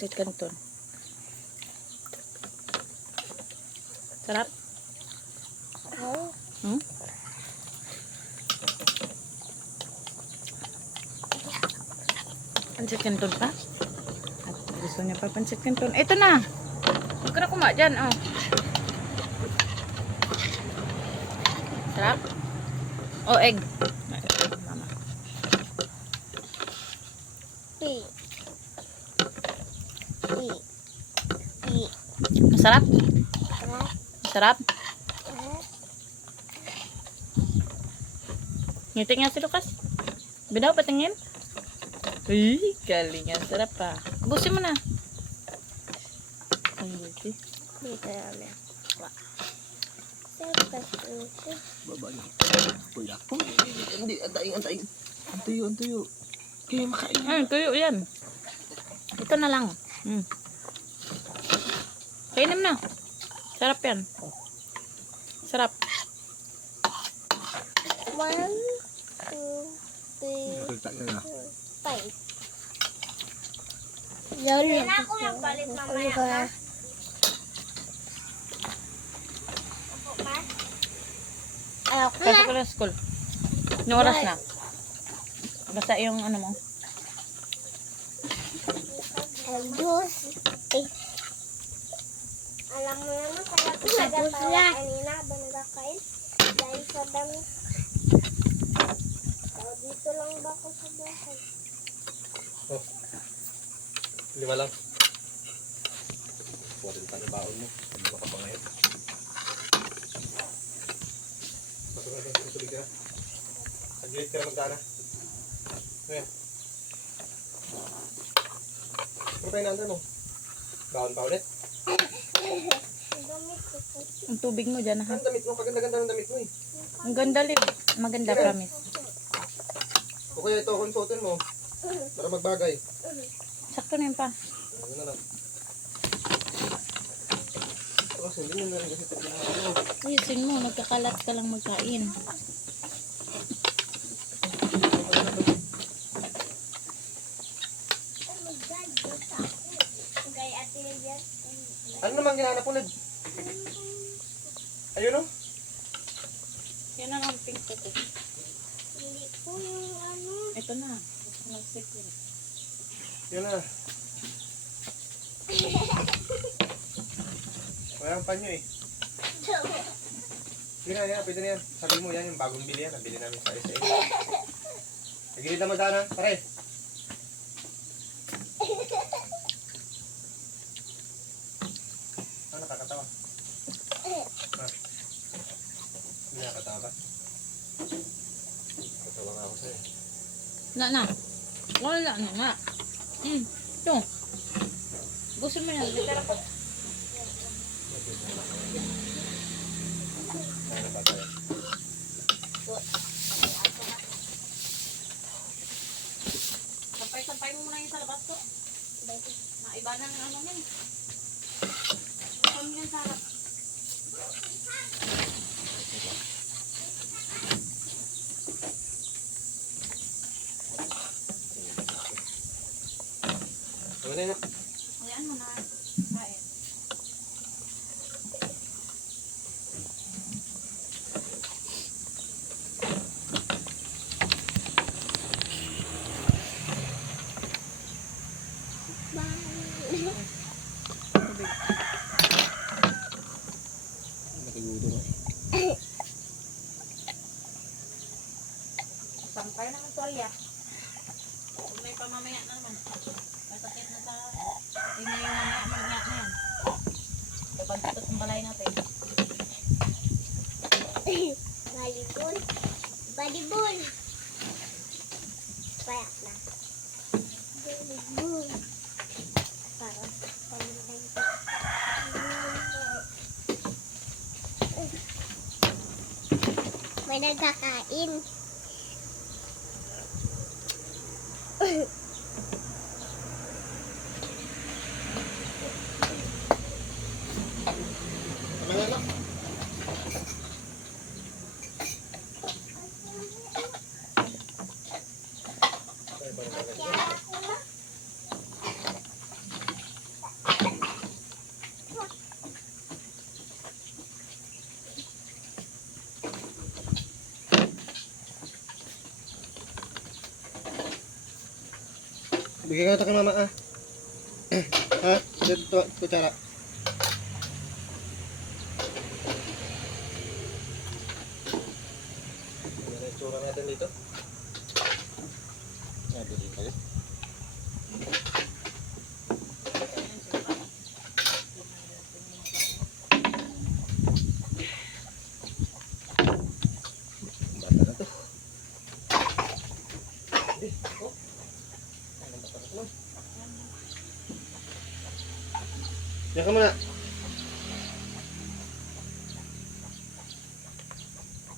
pancit canton. Sarap? Hmm? Pancit canton pa? At gusto niya pa pancit canton. Ito na! Huwag ka na kumain dyan, oh. Sarap? O, egg. Mama. Masarap? Masarap? Ngiti nga si Lucas. Bidaw, patingin. Uy, galing nga. Sarap pa. Ubusin mo na. Ang ngiti. Dito namin. Baba niyo. Kuya. Hindi, antayin. Ang tuyo. Kaya makain. Ay, tuyo yan. Ito na lang. Kainin na. Sarap yan. Sarap. 1, 2, 3, Nakita niyo na. 5. Yan ako yung palit mamaya pa. Pasok ko na sa school. Yung oras na. Basta yung ano mo. Juice. Alam mo naman, kaya ko nagatawa kanina ba nagkakain? Dahil sa dami. So, dito lang ba ako sa bahay? Oh. 5 lang. Warin pa na baon mo. Hindi ka pa ngayon. Pasok na sa tubig ka. Aglit ka na magdana. Ngayon. Ano pa yung naantay mo? Baon pa ulit? Ang damit ko po. Ang tubig mo dyan, ha? Ang damit mo, kaganda-ganda ng damit mo eh. Ang ganda, Lib. Maganda, promise. O kaya ito, konsutin mo. Para magbagay. Sakto na yun pa. Ano na lang. Ito kasi hindi nyo na rin kasi ito. Ayusin mo, nagkakalat ka lang magkain. Ano naman ginanap ulit? Ayun o. Yan na lang pink ko. Hindi po yung ano. Ito na. Gusto ko nag-secret. Yun na. Wala ang panyo eh. Yun na yan, pwede na yan. Sabi mo yan, yung bagong bili yan. Nabili namin sa SA. Nagilid na magdana, pare. Ah, nakakatawa. Ah. Hindi nakakatawa ba? Nakakatawa nga ako sa'yo. Na. Wala na nga. Ito. Gusto mo yan. Litera ko. Ano ba tayo? Sampay mo muna yung sa labas ko. Naiba na ng ano yan. Kami yan sa harap. Ano na yun? Ayan mo na. Kain. Nakigudo na. Sampay naman tuwalya. May pamamaya na naman. Masakit na sa... Tingnan yung mamaya, magnya na yan. Pagkitot ng balay natin. Volleyball. Volleyball. Payak na. Volleyball. Para pamilay ko. May nagkakain. Ano nga na? Bigyan ka ito kay mama ah. Ha? Ito, kutsara. Ano yung tsura natin dito? Ito din kayo. Bata na to. Oh. Ano ba ito? Yan ka muna.